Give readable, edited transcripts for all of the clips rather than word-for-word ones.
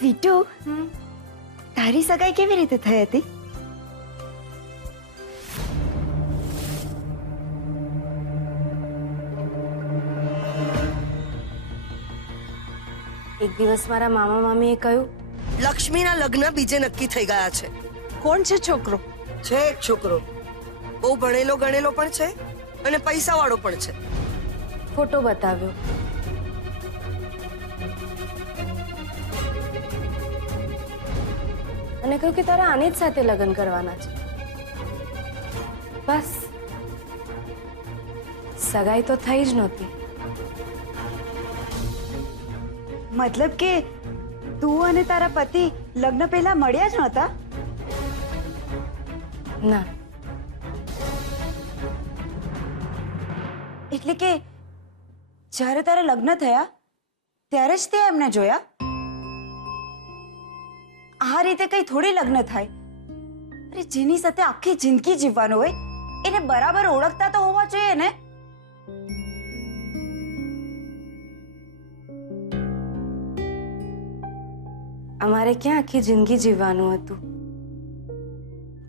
સ્વીટુ, તારી સગાઈ કેવી રીતે થઈ હતી? એક દિવસ મારા મામા મામીએ કહ્યું, લક્ષ્મીના લગ્ન બીજે નક્કી થઈ ગયા છે. કોણ છે છોકરો? છે એક છોકરો, બહુ ભણેલો ગણેલો પણ છે અને પૈસાવાળો પણ છે. ફોટો બતાવ્યો. અને કહ્યું કે તારા આની જ સાથે લગ્ન કરવાના છે. બસ, સગાઈ તો થઈ જ નહોતી. મતલબ કે તું અને તારા પતિ લગ્ન પહેલા મળ્યા જ નહોતા? ના. એટલે કે જ્યારે તારા લગ્ન થયા ત્યારે જ તે એમને જોયા? આ રીતે કઈ થોડી લગ્ન થાય? અરે જેની સાથે આખી જિંદગી જીવવાનું હોય એને બરાબર ઓળખતા તો હોવા જોઈએ ને. અમારે ક્યાં આખી જિંદગી જીવવાનું હતું?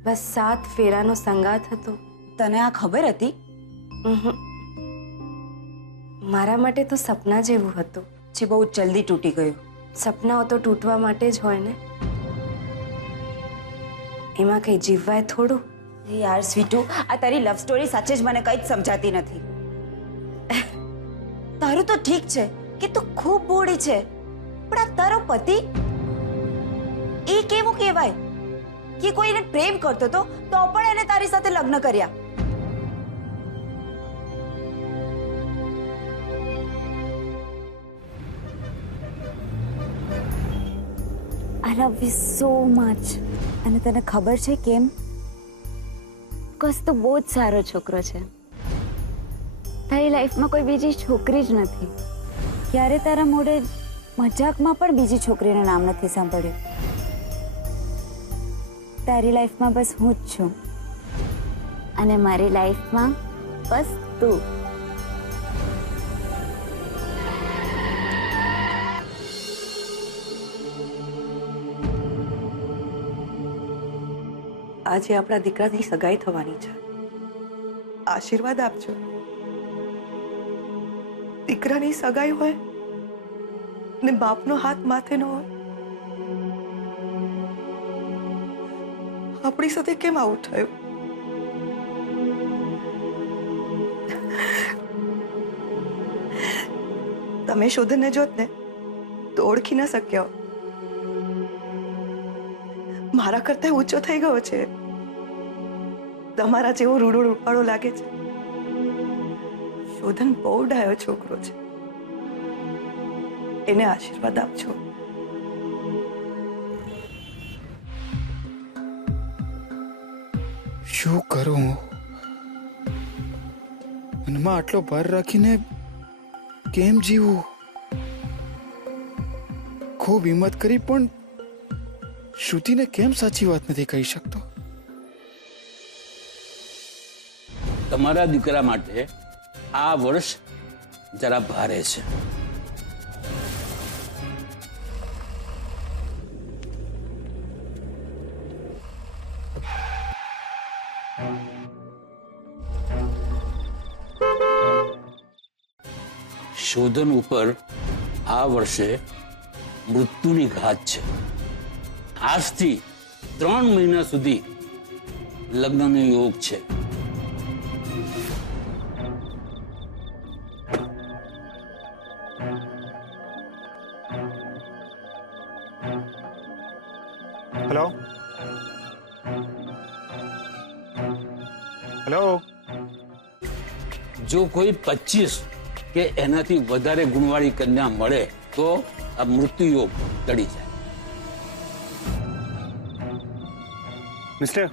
બસ 7 ફેરાનો સંગાત હતો. તને આ ખબર હતી? મારા માટે તો સપના જેવું હતું. જે બહુ જલ્દી તૂટી ગયું. સપનાઓ તો તૂટવા માટે જ હોય ને, એમાં કઈ જીવવાય થોડું. યાર સ્વીટુ, આ તારી લવ સ્ટોરી સાચે જ મને કઈ જ સમજાતી નથી. તારું તો ઠીક છે કે તું ખૂબ બોળી છે, પણ આ તારો પતિ એ કેવું કહેવાય કે કોઈને પ્રેમ કરતો તો પણ એને તારી સાથે લગ્ન કર્યા. I love you so much. અને તને ખબર છે કેમ? કસ તો બહુ જ સારો છોકરો છે. તારી લાઈફમાં કોઈ બીજી છોકરી જ નથી. ક્યારે તારા મોઢે મજાકમાં પણ બીજી છોકરીનું નામ નથી સાંભળ્યું. તારી લાઈફમાં બસ હું જ છું અને મારી લાઈફમાં બસ તું. આજે આપણા દીકરાની સગાઈ થવાની છે. આશીર્વાદ આપજો. દીકરાની સગાઈ હોય ને બાપનો હાથ માથે ન હોય. આપણી સાથે કેમ આવું થયું? તમે શોધને જોત ને તો ઓળખી ન શક્યો. મારા કરતા ઊંચો થઈ ગયો છે. તમારા જેવો રૂડો રૂપાળો લાગે છે. શોધન બહુ ડાયો છોકરો છે. એને આશીર્વાદ આપજો. શું કરું? મનમાં આટલો ભાર રાખીને કેમ જીવું? ખૂબ હિંમત કરી પણ શ્રુતિને કેમ સાચી વાત નથી કહી શકતો? તમારા દીકરા માટે આ વર્ષ જરા ભારે છે. શોધન ઉપર આ વર્ષે મૃત્યુની ઘાત છે. આજથી 3 મહિના સુધી લગ્નનો યોગ છે. Hello hello. જો કોઈ 25 કે એનાથી વધારે ગુણવાળી કન્યા મળે તો આ મૃત્યુ યોગ ટળી જાય. મિસ્ટર,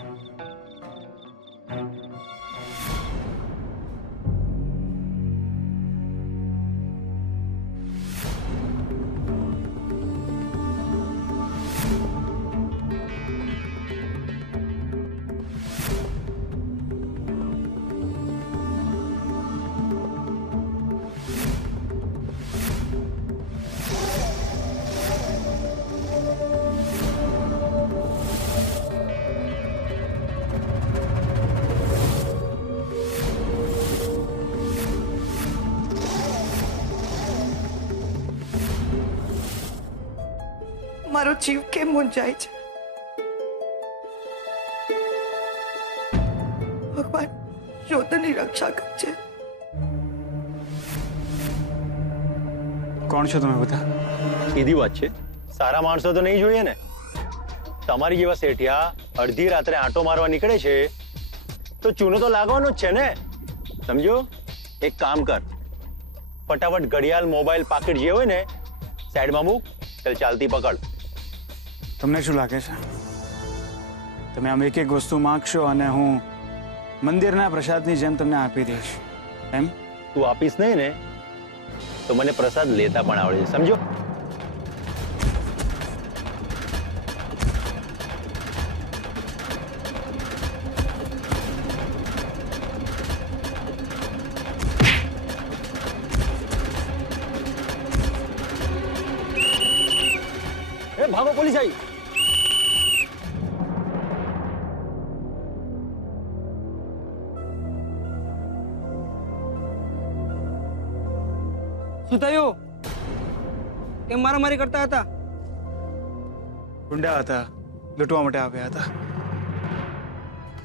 મારો જીવ કેમ મૂંઝાય છે? ભગવાન શોધનની રક્ષા કરજે. કોણ છો તમે બધા? સીધી વાત છે, સારા માણસો તો નહીં જોઈએ ને. તમારી જેવા શેઠિયા અડધી રાત્રે આંટો મારવા નીકળે છે તો ચૂનો તો લાગવાનો જ છે ને. સમજો, એક કામ કર, ફટાફટ ઘડિયાળ, મોબાઈલ, પાકીટ જે હોય ને સાઈડમાં મૂક, ચાલ ચાલતી પકડ. તમને શું લાગે છે તમે આમ એક એક વસ્તુ માંગશો અને હું મંદિરના પ્રસાદની જેમ તમને આપી દઈશ એમ? તું આપીશ નહીં ને તો મને પ્રસાદ લેતા પણ આવડે છે, સમજો. ભાગો, પોલીસ આવી. શું થયું? કેમ મારામારી કરતા હતા? ગુંડા હતા, લૂંટવા માટે આવ્યા હતા.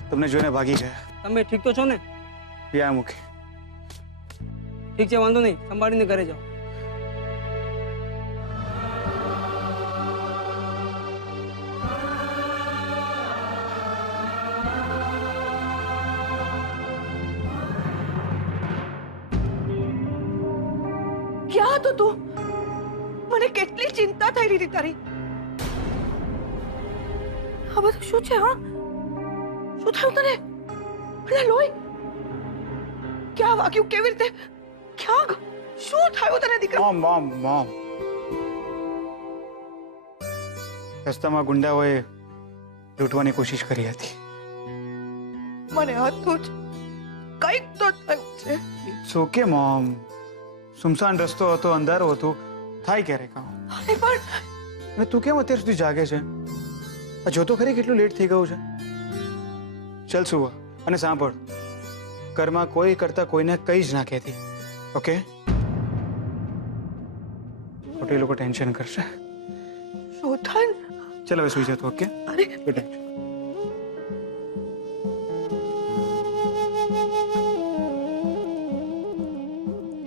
તમને જોઈને ભાગી ગયા. તમે ઠીક તો છો ને? પિયા મૂકી. ઠીક છે, વાંધો નહીં, સંભાળીને ઘરે જાઓ. ક્યાં હતો તું? મને કેટલી ચિંતા થઈ રહી હતી તારી. આ બધું શું છે? હા, શું થયું તને? અરે લોહી ક્યાં વાગ્યું? કેવી રીતે? ક્યાં શું થયું તને દીકરા? મોમ મોમ મોમ રસ્તામાં ગુંડાઓએ લૂંટવાની કોશિશ કરી હતી. મને હતું જ કંઈક તો થયું છે. સો કે મોમ, સુમસાન રસ્તો હતો, અંધારો હતો, થાય ક્યારેક કામ. અરે પણ અને તું કેમ અત્યાર સુધી જાગે છે? આ જોતો ખરી કેટલું લેટ થઈ ગયું છે. ચાલ સુવા અને સાંભળ, ઘરમાં કોઈ કરતા કોઈને કઈ જ ના કહેતી, ઓકે? ખોટી લોકો ટેન્શન કરશે. શોધન, ચાલ હવે સુઈ જતો, ઓકે? અરે ગુડ નાઇટ.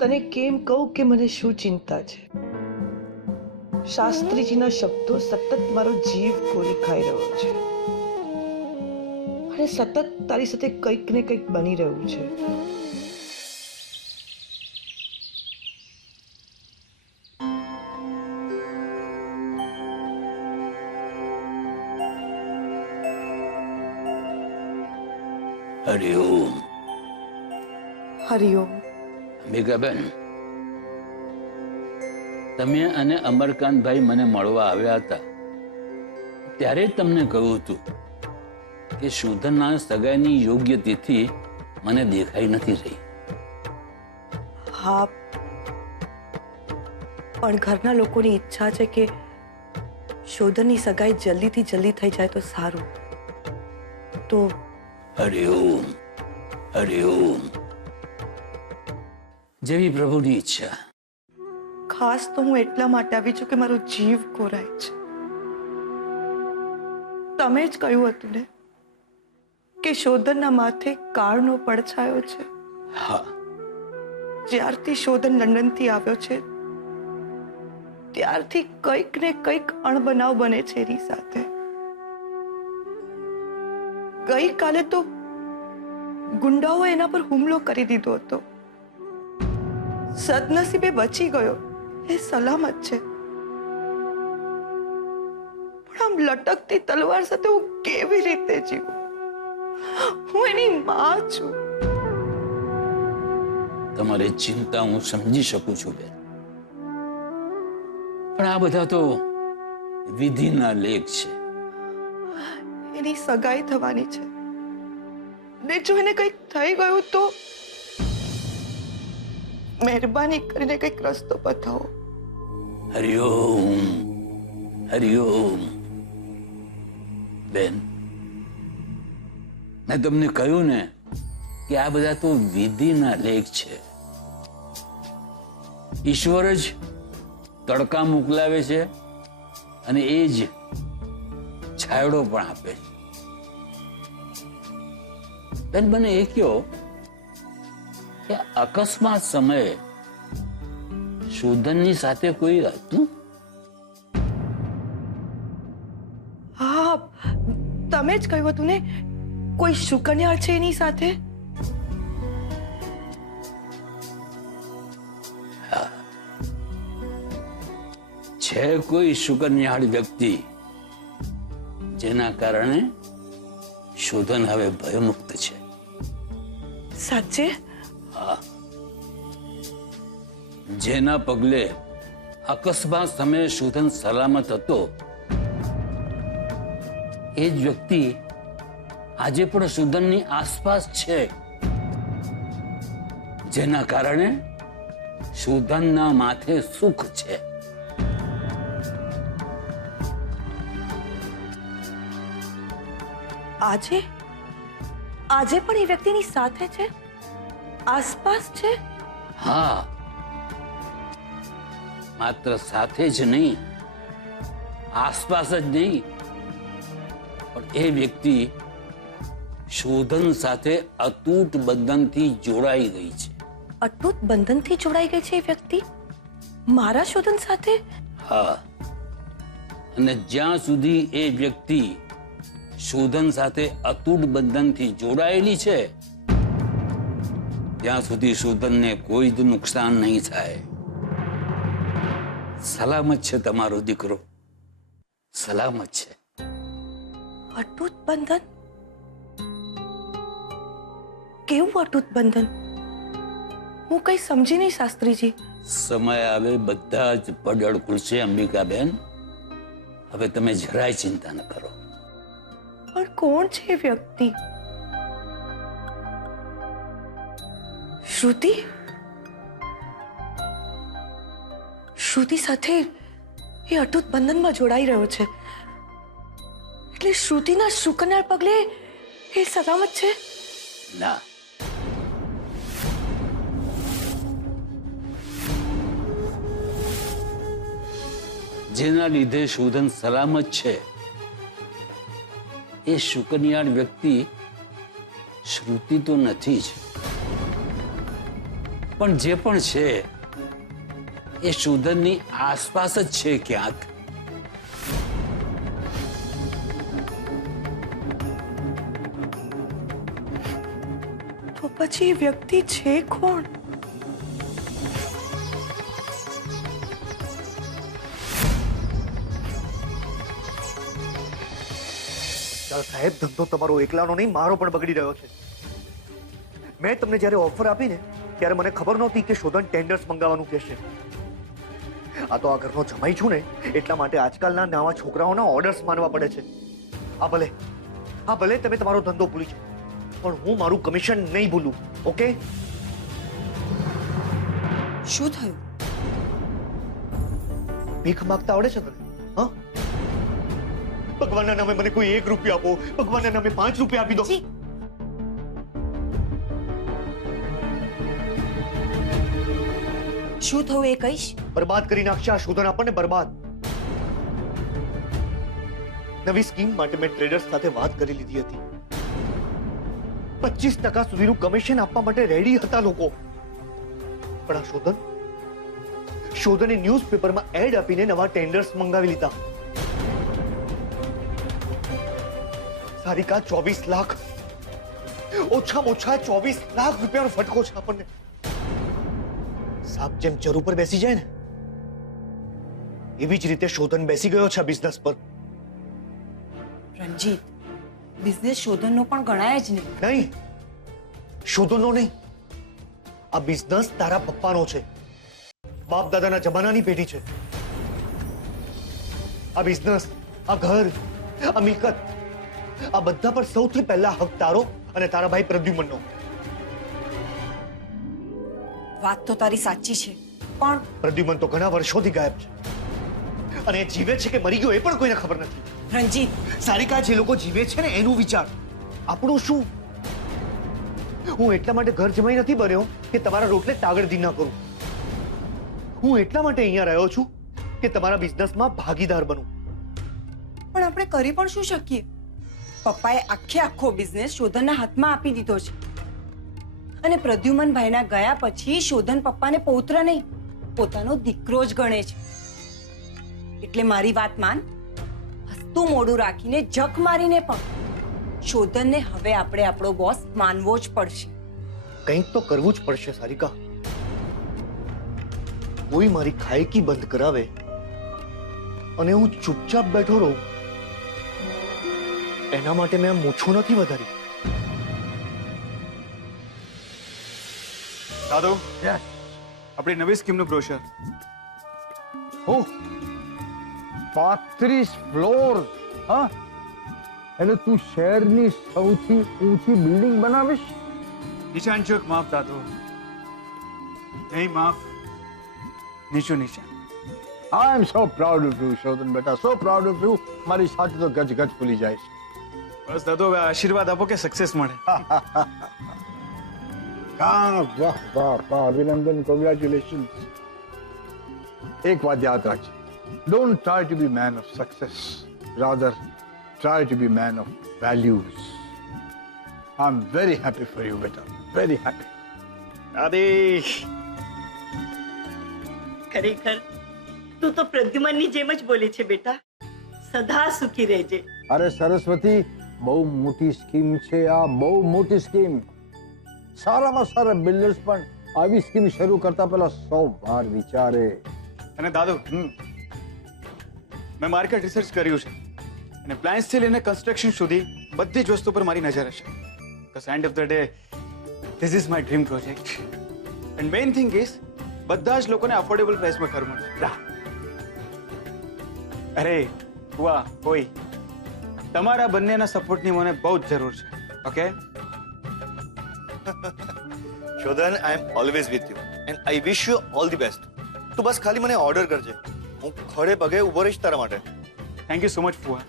તને કેમ કહું કે મને શું ચિંતા છે? શાસ્ત્રીજીના શબ્દો સતત મારો જીવ કોરી ખાઈ રહ્યો છે અને સતત તારી સાથે કંઈક ને કંઈક બની રહ્યું છે. હરિઓમ. હરિઓમ. મેઘાબેન, તમે અને અમરકાંતભાઈ મને મળવા આવ્યા હતા ત્યારે જ તમને કહ્યું હતું કે શોધનના સગાઈની યોગ્ય તિથિ મને દેખાઈ નથી રહી. હા, પણ ઘરના લોકોની ઈચ્છા છે કે શોધનની સગાઈ જલ્દીથી જલ્દી થઈ જાય તો સારું. તો હરિઓમ હરિઓમ. જેવી પ્રભુની ઈચ્છા. ખાસ તો હું એટલા માટે આવી છું કે મારો જીવ કોરાય છે. તમે જ કહ્યું હતું ને કે શોધનના માથે કાળનો પડછાયો છે. હા, જ્યારથી શોધન લંડનથી આવ્યો છે ત્યારથી કંઈક ને કંઈક અણબનાવ બને છે એની સાથે. ગઈકાલે તો ગુંડાઓએ એના પર હુમલો કરી દીધો હતો. સદનસીબે બચી ગયો, એ સલામત છે. પણ આમ લટકતી તલવાર સાથે હું કેવી રીતે જીવું? હું એની માં છું. તમારી ચિંતા હું સમજી શકું છું બેન, પણ આ બધા તો વિધિના લેખ છે. એની સગાઈ થવાની છે ને જો એને કંઈક થઈ ગયું તો મહેરબાની કરીને કંઈક રસ્તો બતાવો. હરિઓમ હરિઓમ. બેન, મેં તમને કહ્યું ને કે આ બધા તો વિધિના લેખ છે. ઈશ્વર જ તડકા મોકલાવે છે અને એ જ છાયડો પણ આપે છે. બેન, મને એ કહો કે અકસ્માત સમયે શોધનની સાથે કોઈ હતું? હા, તમે જ કહ્યું હતું ને, કોઈ શુકન્યા છે એની સાથે. છે કોઈ શુકન્યાળ વ્યક્તિ જેના કારણે શોધન હવે ભયમુક્ત છે. સાચે? જેના પગલે અકસ્માત સમયે શોધન સલામત હતો એ જ વ્યક્તિ આજે પણ શોધનની આસપાસ છે, જેના કારણે શોધનના માથે સુખ છે. આજે આજે પણ એ વ્યક્તિની સાથે છે, આસપાસ છે. હા, માત્ર સાથે જ નહીં, આસપાસ જ નહીં, પણ એ વ્યક્તિ શોધન સાથે અતૂટ બંધનથી જોડાઈ ગઈ છે. અતૂટ બંધનથી જોડાઈ ગઈ છે એ વ્યક્તિ મારા શોધન સાથે? હા, અને જ્યાં સુધી એ વ્યક્તિ શોધન સાથે અતૂટ બંધનથી જોડાયેલી છે ત્યાં સુધી શોધનને કોઈ જ નુકસાન નહીં થાય. સલામત છે તમારો દીકરો, સલામત છે. અતૂટ બંધન? કેવું અતૂટ બંધન? હું કઈ સમજી નહીં શાસ્ત્રીજી. સમય આવે બધા જ પડળ ખુલશે અંબિકાબેન. હવે તમે જરાય ચિંતા ન કરો. પણ કોણ છે એ વ્યક્તિ? શ્રુતિ? શ્રુતિ સાથે એ અતૂટ બંધનમાં જોડાઈ રહ્યો છે, એટલે શ્રુતિના શુકન્યાળ પગલે એ સલામત છે? ના, જેના લીધે શોધન સલામત છે એ શુકન્યાળ વ્યક્તિ શ્રુતિ તો નથી જ, પણ જે પણ છે એ શોધનની આસપાસ જ છે ક્યાંક. તો પછી એ વ્યક્તિ છે કોણ? સાહેબ, ધંધો તમારો એકલાનો નહીં, મારો પણ બગડી રહ્યો છે. મેં તમને જ્યારે ઓફર આપી ને ત્યારે મને ખબર નહોતી કે શોધન ટેન્ડર્સ મંગાવવાનું કહેશે. આ તો આ ઘરનો જમાઈ છું ને, એટલા માટે આજકાલના નવા છોકરાઓના ઓર્ડર્સ માનવા પડે છે. આ ભલે તમે તમારો ધંધો ભૂલી જાઓ, પણ હું મારું કમિશન નહીં ભૂલું. ઓકે? શું થયું? ભીખ માંગતા આવડે છે તને? હા, ભગવાનના નામે મને કોઈ 1 રૂપિયો આપો, ભગવાનના નામે 5 રૂપિયા આપી દો. શું થયું એ કહીશ? બરબાદ કરી નાખશે આ શોધન આપણને, બરબાદ. નવી સ્કીમ માટે મેં ટ્રેડર્સ સાથે વાત કરી લીધી હતી. 25% સુધીનું કમિશન આપવા માટે રેડી હતા લોકો. પણ આ શોધને ન્યૂઝપેપરમાં એડ આપીને નવા ટેન્ડર્સ મંગાવી લીધા. સારિકા, 24 લાખ, ઓછામાં ઓછા 24 લાખ રૂપિયાનો ફટકો છે આપણને. સાપ જેમ ચર ઉપર બેસી જાય ને, એવી જ રીતે શોધન બેસી ગયો છે આ બિઝનેસ પર. રણજીત, બિઝનેસ શોધનનો પણ ગણાય જ નહીં. નહીં, શોધનનો નહીં, આ બિઝનેસ તારા પપ્પાનો છે, બાપ દાદાના જમાનાની પેઢી છે. આ બિઝનેસ, આ ઘર, આ મિલકત, આ બધા પર સૌથી પહેલા હક તારો અને તારા ભાઈ પ્રદ્યુમનનો. વાત તો તારી સાચી છે, પણ પ્રદ્યુમન તો ઘણા વર્ષોથી ગાયબ છે, અને એ જીવે છે કે મરી ગયો એ પણ કોઈને ખબર નથી. રણજીત, સારિકા, જે લોકો જીવે છે ને એનું વિચાર, આપણું શું? હું એટલા માટે ઘર જમાઈ નથી બન્યો કે તમારા રોટલે તાગડધી ના કરું. હું એટલા માટે અહીંયા રહ્યો છું કે તમારા બિઝનેસમાં ભાગીદાર બનું. પણ આપણે કરી પણ શું શકીએ? પપ્પાએ આખો બિઝનેસ શોધનના હાથમાં આપી દીધો છે અને પ્રદ્યુમનભાઈના ગયા પછી શોધન પપ્પાને પૌત્ર નહીં પોતાનો દીકરો જ ગણે છે. એટલે મારી વાત માન, હસતું મોઢું રાખીને જક મારીને પણ શોધનને હવે આપણે આપણો બોસ માનવો જ પડશે. કંઈક તો કરવું જ પડશે સારિકા. કોઈ મારી ખાયકી બંધ કરાવે અને હું ચૂપચાપ બેઠો રહું, એના માટે મેં આ મૂછો નથી વધારી. દાદુ, આપણી નવી સ્કીમનું બ્રોશર. હું 35 ફ્લોર, હા? એટલે તું શહેરની સૌથી ઊંચી બિલ્ડિંગ બનાવીશ? નિશાન ચોક માફ દાદુ, નહીં માફ, નીચું નિશાન. આઈ એમ સો પ્રાઉડ ઓફ યુ શોધન બેટા, સો પ્રાઉડ ઓફ યુ. મારી સાથે તો ગજ ગજ ફૂલી જાય છે. બસ દાદુ, હવે આશીર્વાદ આપો કે સક્સેસ મળે. વાહ વાહ વાહ, અભિનંદન, કોંગ્રેચ્યુલેશન્સ. એક વાત યાદ રાખજે, don't try to be man of success, rather try to be man of values. I am very happy for you બેટા, વેરી હેપી. દાદી, ખરેખર તું તો પ્રદ્યુમનની જેમ જ બોલે છે બેટા. સદા સુખી રહેજે. અરે સરસ્વતી, બહુ મોટી સ્કીમ છે આ, બહુ મોટી સ્કીમ. સારામાં સારા બિલ્ડર્સ પણ આવી સ્કીમ શરૂ કરતા પહેલા 100 વાર વિચારે. અને દાદુ, મેં માર્કેટ રિસર્ચ કર્યું છે અને પ્લાન્સથી લઈને કન્સ્ટ્રક્શન સુધી બધી જ વસ્તુ પર મારી નજર હશે. Because end of the day this is my dream project. And main thing is બધા જ લોકોને અફોર્ડેબલ પ્રાઇસમાં ઘર મળશે. અરે વાહ, કોઈ તમારા બંનેના સપોર્ટની મને બહુ જ જરૂર છે. Okay Shodhan, I am always with you and I wish you all the best. તું બસ ખાલી મને ઓર્ડર કરજે, હું ખડે પગે ઉભો રહીશ તારા માટે. થેન્ક યુ સો મચ ફુવા.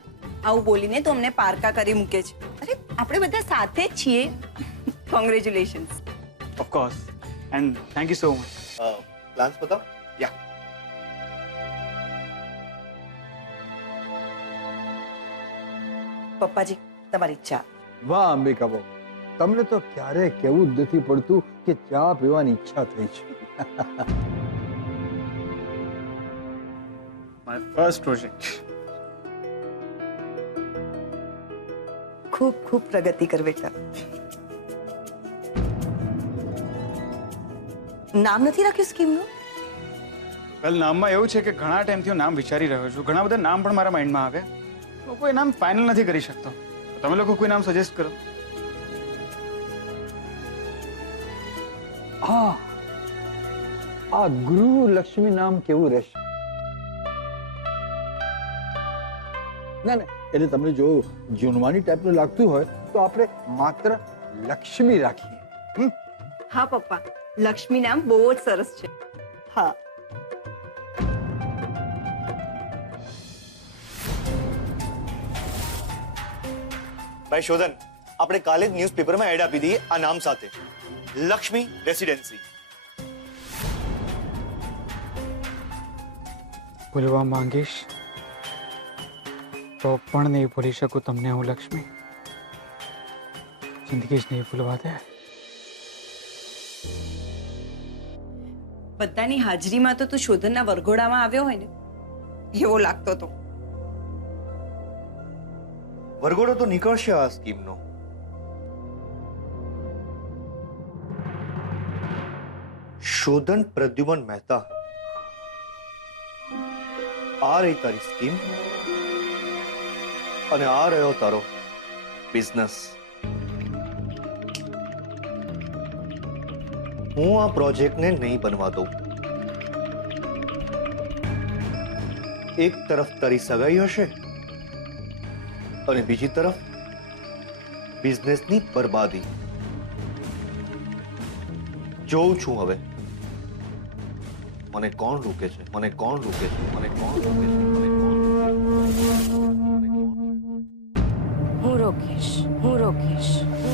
આવું બોલીને તો અમને પારકા કરી મૂકે છે. અરે આપણે બધા સાથે જ છીએ. Congratulations. Of course, and thank you so much. Plans બતાવ. યા, પપ્પાજી, તમારી ચા. વાહ અંબિકા બહુ, તમને તો ક્યારે કેવું જ નથી પડતું કે ચા પીવાની ઈચ્છા થઈ છે. My first project. ખૂબ ખૂબ પ્રગતિ કર બેટા. નામ નથી રાખ્યું સ્કીમનું? વેલ, નામમાં એવું છે કે ઘણા ટાઈમથી હું નામ વિચારી રહ્યો છું. ઘણા બધા નામ પણ મારા માઇન્ડમાં આવે, કોઈ નામ ફાઇનલ નથી કરી શકતો. તમે લોકો કોઈ નામ સજેસ્ટ કરો. આ ગૃહ લક્ષ્મી નામ કેવું રહેશે? ના ના, એટલે તમને જો જૂનવાણી ટાઈપનું લાગતું હોય તો આપણે માત્ર લક્ષ્મી રાખીએ. હા પપ્પા, લક્ષ્મી નામ બહુ જ સરસ છે. હા. ભાઈ શોધન, આપણે કાલે જ ન્યૂઝપેપરમાં એડ આપી દઈએ આ નામ સાથે, લક્ષ્મી રેસિડેન્સી. ભૂલવા માંગીશ તો પણ નહીં ભૂલી શકું તમને હું લક્ષ્મી. જિંદગી જ નહીં ભૂલવા દે. બધાની હાજરીમાં તો તું શોધનના વરઘોડામાં આવ્યો હોય ને એવો લાગતો હતો. વરઘોડો તો નીકળશે આ સ્કીમનો. શોધન પ્રદ્યુમન મહેતા, આ રહી તારી સ્કીમ અને આ રહ્યો તારો બિઝનેસ. હું આ પ્રોજેક્ટને નહીં બનવા દઉં. એક તરફ તારી સગાઈ હશે અને બીજી તરફ બિઝનેસની બરબાદી. જોઉં છું હવે મને કોણ રોકે છે, મને કોણ રોકે છે, મને કોણ રોકે છે, મને કોણ રોકે છે. હું રોકીશ, હું રોકીશ, હું